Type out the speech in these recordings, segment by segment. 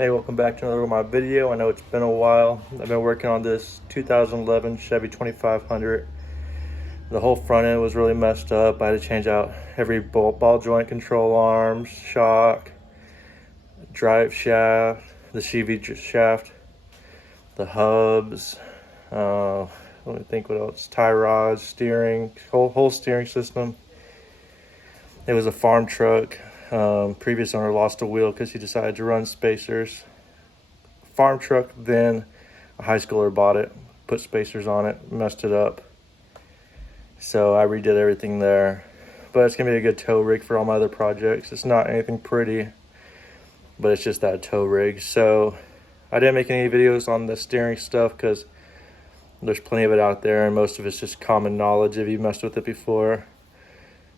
Hey, welcome back to another one of my video. I know it's been a while. I've been working on this 2011 Chevy 2500. The whole front end was really messed up. I had to change out every ball joint, control arms, shock, drive shaft, the Chevy shaft, the hubs, let me think what else, tie rods, steering, whole steering system. It was a farm truck. Previous owner lost a wheel because he decided to run spacers. Farm truck, then a high schooler bought it, put spacers on it, messed it up. So I redid everything there. But it's gonna be a good tow rig for all my other projects. It's not anything pretty, but it's just that tow rig. So I didn't make any videos on the steering stuff because there's plenty of it out there, and most of it's just common knowledge if you messed with it before.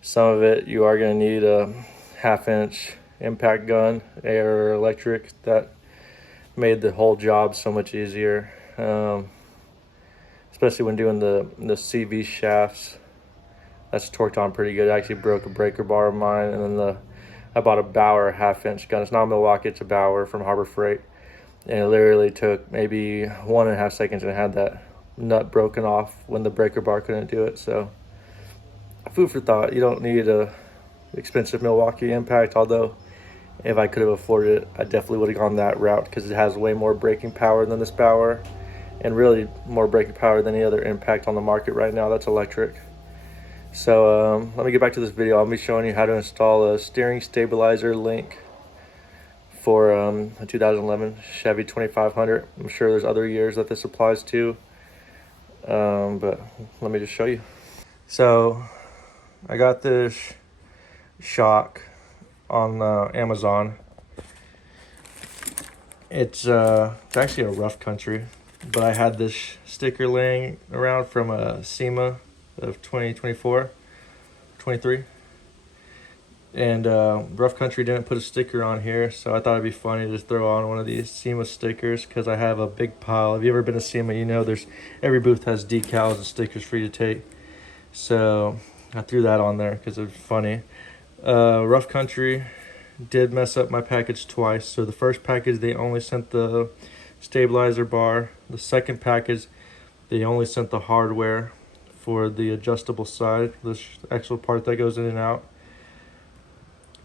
Some of it you are gonna need a 1/2-inch impact gun, air or electric. That made the whole job so much easier, especially when doing the CV shafts. That's torqued on pretty good. I actually broke a breaker bar of mine, and then I bought a Bauer 1/2-inch gun. It's not a Milwaukee, it's a Bauer from Harbor Freight, and it literally took maybe 1.5 seconds and it had that nut broken off when the breaker bar couldn't do it. So food for thought. You don't need a expensive Milwaukee impact, although if I could have afforded it, I definitely would have gone that route because it has way more braking power than this Bauer, and really more braking power than any other impact on the market right now that's electric. So let me get back to this video. I'll be showing you how to install a steering stabilizer link for a 2011 Chevy 2500. I'm sure there's other years that this applies to, but let me just show you. So I got this shock on Amazon. It's actually a Rough Country, but I had this sticker laying around from a SEMA of 2024, 23, and Rough Country didn't put a sticker on here, so I thought it'd be funny to just throw on one of these SEMA stickers because I have a big pile. Have you ever been to SEMA? You know there's every booth has decals and stickers for you to take, so I threw that on there because it was funny. Rough Country did mess up my package twice. So the first package they only sent the stabilizer bar. The second package they only sent the hardware for the adjustable side, the actual part that goes in and out.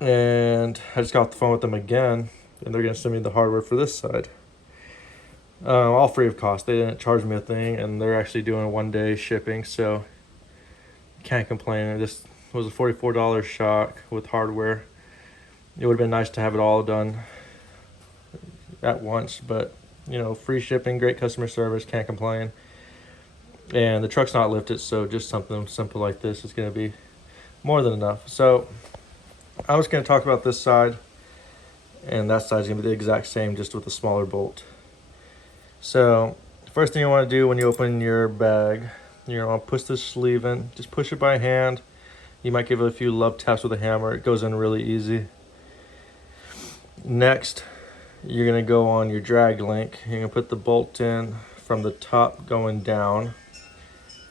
And I just got off the phone with them again, and they're gonna send me the hardware for this side, all free of cost. They didn't charge me a thing, and they're actually doing 1-day shipping, so can't complain. This was a $44 shock with hardware. It would have been nice to have it all done at once, but you know, free shipping, great customer service, can't complain. And the truck's not lifted, so just something simple like this is going to be more than enough. So I was going to talk about this side, and that side's going to be the exact same, just with a smaller bolt. So the first thing you want to do when you open your bag, you're going to push this sleeve in. Just push it by hand. You might give it a few love taps with a hammer. It goes in really easy. Next, you're going to go on your drag link. You're going to put the bolt in from the top going down.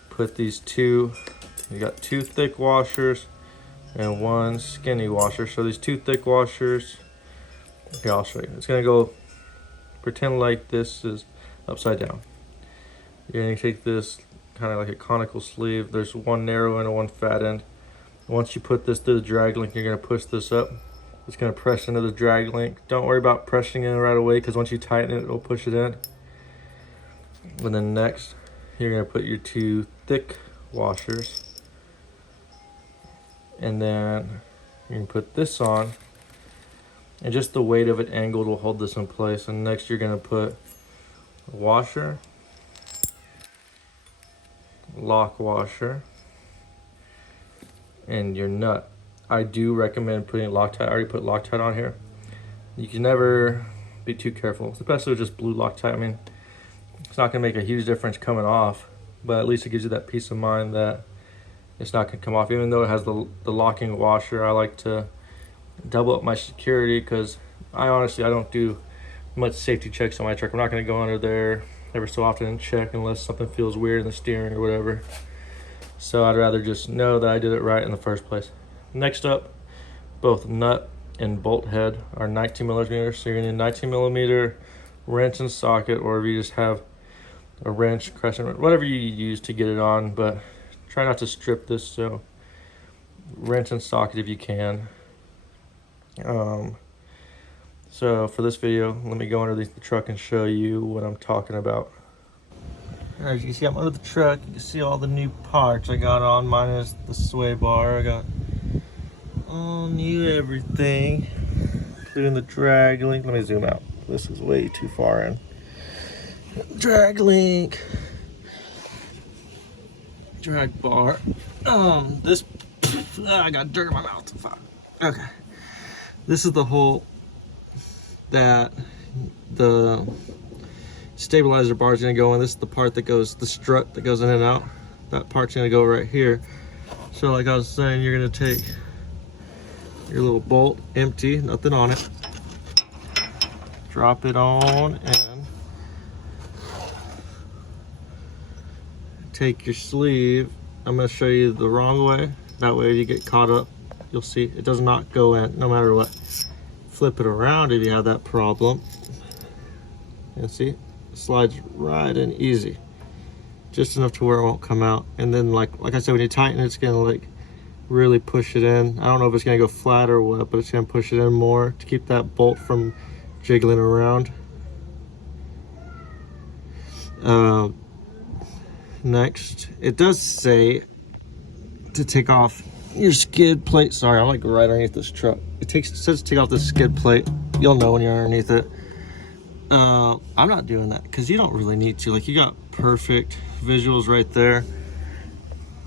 Put these you got 2 thick washers and 1 skinny washer. So these 2 thick washers, okay, I'll show you. It's going to go, pretend like this is upside down. You're going to take this kind of like a conical sleeve. There's 1 narrow end and 1 fat end. Once you put this through the drag link, you're going to push this up. It's going to press into the drag link. Don't worry about pressing it right away, because once you tighten it, it'll push it in. And then next, you're going to put your 2 thick washers. And then you can put this on. And just the weight of it angled will hold this in place. And next, you're going to put a washer, lock washer, and your nut. I do recommend putting Loctite. I already put Loctite on here. You can never be too careful, especially with just blue Loctite. I mean, it's not gonna make a huge difference coming off, but at least it gives you that peace of mind that it's not gonna come off. Even though it has the locking washer, I like to double up my security, because I don't do much safety checks on my truck. I'm not gonna go under there every so often and check unless something feels weird in the steering or whatever. So I'd rather just know that I did it right in the first place. Next up, both nut and bolt head are 19 millimeters. So you're gonna need a 19 millimeter wrench and socket, or if you just have a wrench, crescent wrench, whatever you use to get it on, but try not to strip this, so wrench and socket if you can. So for this video, let me go underneath the truck and show you what I'm talking about. As you can see, I'm under the truck. You can see all the new parts I got on, minus the sway bar. I got all new everything, including the drag link. Let me zoom out. This is way too far in. Drag link, drag bar. This, I got dirt in my mouth. Okay. This is the hole that the stabilizer bar is going to go in. This is the part that goes, the strut that goes in and out. That part's going to go right here. So like I was saying, you're going to take your little bolt, empty, nothing on it, drop it on, and take your sleeve. I'm going to show you the wrong way. That way you get caught up. You'll see it does not go in no matter what. Flip it around if you have that problem. And see, it slides right in easy. Just enough to where it won't come out. And then like I said, when you tighten it, it's gonna like really push it in. I don't know if it's gonna go flat or what, but it's gonna push it in more to keep that bolt from jiggling around. Next, it does say to take off your skid plate. Sorry, I'm like right underneath this truck. It says to take off this skid plate. You'll know when you're underneath it. I'm not doing that because you don't really need to. Like, you got perfect visuals right there.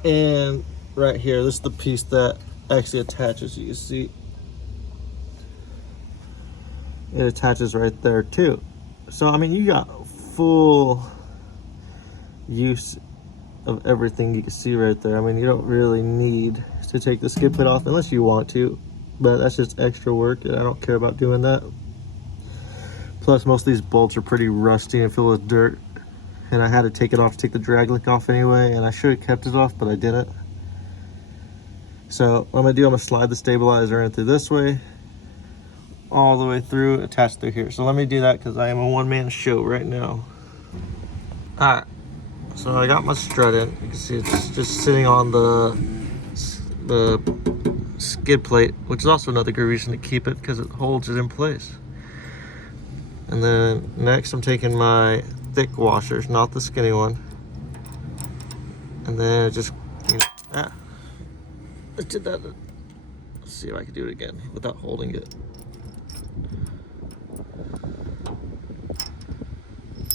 And right here, this is the piece that actually attaches. You can see it attaches right there too. So I mean, you got full use of everything. You can see right there. I mean, you don't really need to take the skid plate off unless you want to, but that's just extra work and I don't care about doing that. Plus, most of these bolts are pretty rusty and filled with dirt, and I had to take it off to take the drag link off anyway, and I should have kept it off, but I didn't. So what I'm gonna do, I'm gonna slide the stabilizer in through this way, all the way through, attached through here. So let me do that because I am a one-man show right now. All right, so I got my strut in. You can see it's just sitting on the skid plate, which is also another good reason to keep it because it holds it in place. And then next I'm taking my thick washers, not the skinny one. And then just, I did that. Let's see if I can do it again without holding it.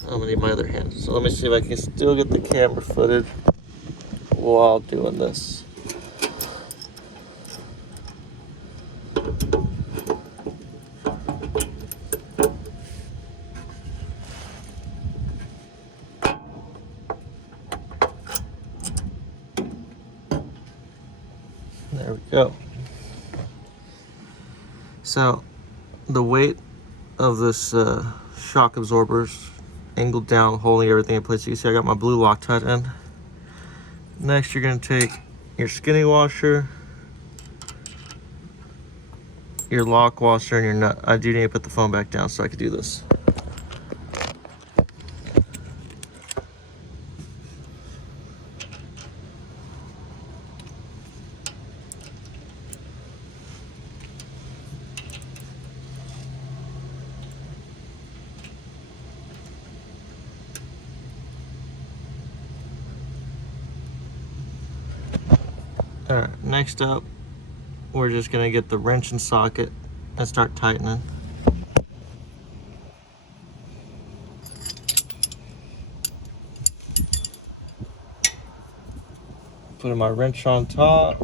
I'm gonna need my other hand. So let me see if I can still get the camera footage while doing this. There we go. So the weight of this shock absorber's angled down, holding everything in place. You can see I got my blue Loctite in. Next, you're going to take your skinny washer, your lock washer, and your nut. I do need to put the phone back down so I can do this. All right, next up, we're just gonna get the wrench and socket and start tightening. Putting my wrench on top.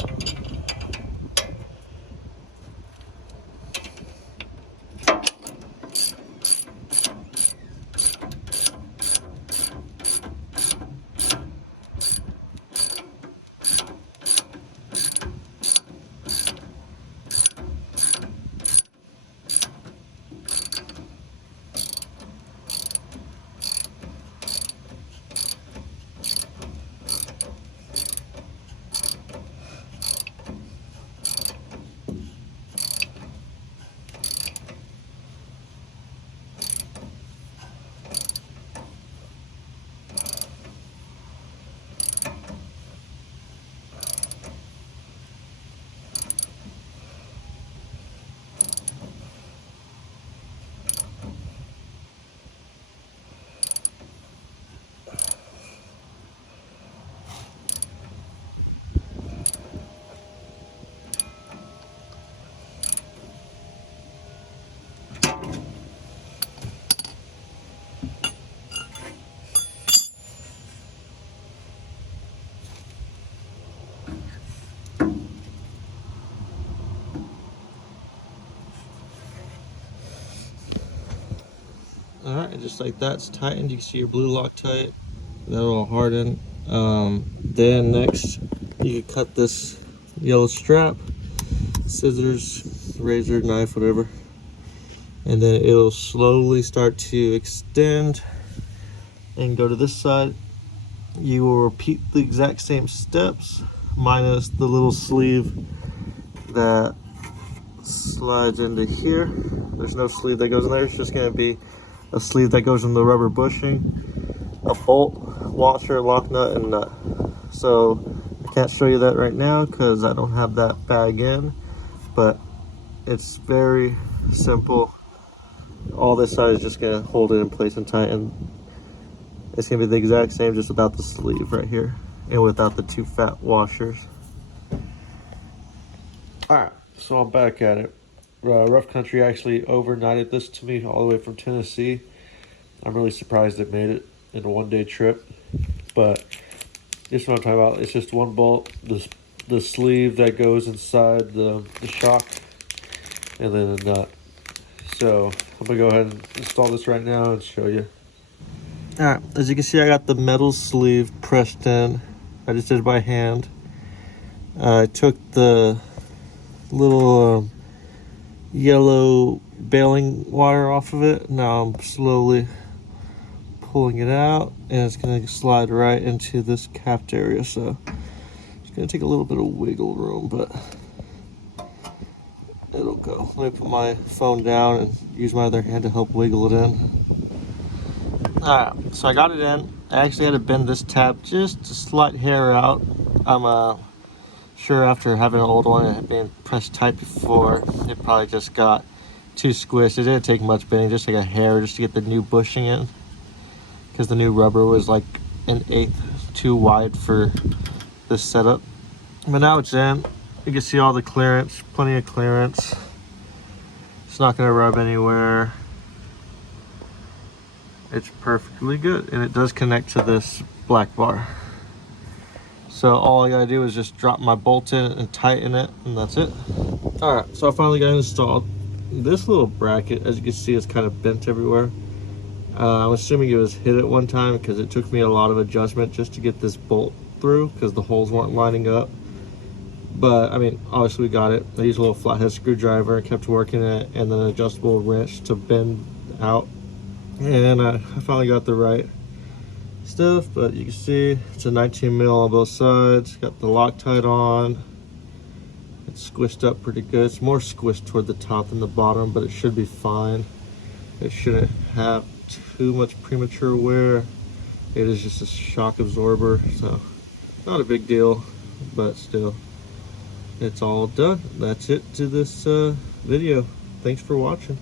All right, and just like that, it's tightened. You can see your blue Loctite. That'll all harden. Then next, you can cut this yellow strap, scissors, razor, knife, whatever. And then it'll slowly start to extend and go to this side. You will repeat the exact same steps, minus the little sleeve that slides into here. There's no sleeve that goes in there. It's just going to be a sleeve that goes in the rubber bushing, a bolt, washer, lock nut, and nut. So I can't show you that right now because I don't have that bag in, but it's very simple. All this side is just going to hold it in place and tighten. It's going to be the exact same, just without the sleeve right here and without the two fat washers. Alright, so I'm back at it. Rough Country actually overnighted this to me all the way from Tennessee. I'm really surprised it made it in a one-day trip. But this is what I'm talking about. It's just one bolt, the sleeve that goes inside the shock, and then a nut. So I'm going to go ahead and install this right now and show you. Alright, as you can see, I got the metal sleeve pressed in. I just did it by hand. I took the little yellow baling wire off of it. Now I'm slowly pulling it out, and it's going to slide right into this capped area. So it's going to take a little bit of wiggle room, but it'll go. Let me put my phone down and use my other hand to help wiggle it in. Alright, so I got it in. I actually had to bend this tab just a slight hair out. I'm sure after having an old one and being pressed tight before, it probably just got too squished. It didn't take much bending, just like a hair, just to get the new bushing in, because the new rubber was like 1/8 too wide for this setup. But now it's in. You can see all the clearance, plenty of clearance. It's not going to rub anywhere. It's perfectly good, and it does connect to this black bar. So all I gotta do is just drop my bolt in and tighten it, and that's it. All right, so I finally got it installed. This little bracket, as you can see, is kind of bent everywhere. I'm assuming it was hit at one time, because it took me a lot of adjustment just to get this bolt through, because the holes weren't lining up. But I mean, obviously we got it. I used a little flathead screwdriver and kept working it, and then an adjustable wrench to bend out. And I finally got the right stuff, but you can see it's a 19 mil on both sides. Got the Loctite on. It's squished up pretty good. It's more squished toward the top than the bottom, but it should be fine. It shouldn't have too much premature wear. It is just a shock absorber, so not a big deal, but still, it's all done. That's it to this video. Thanks for watching.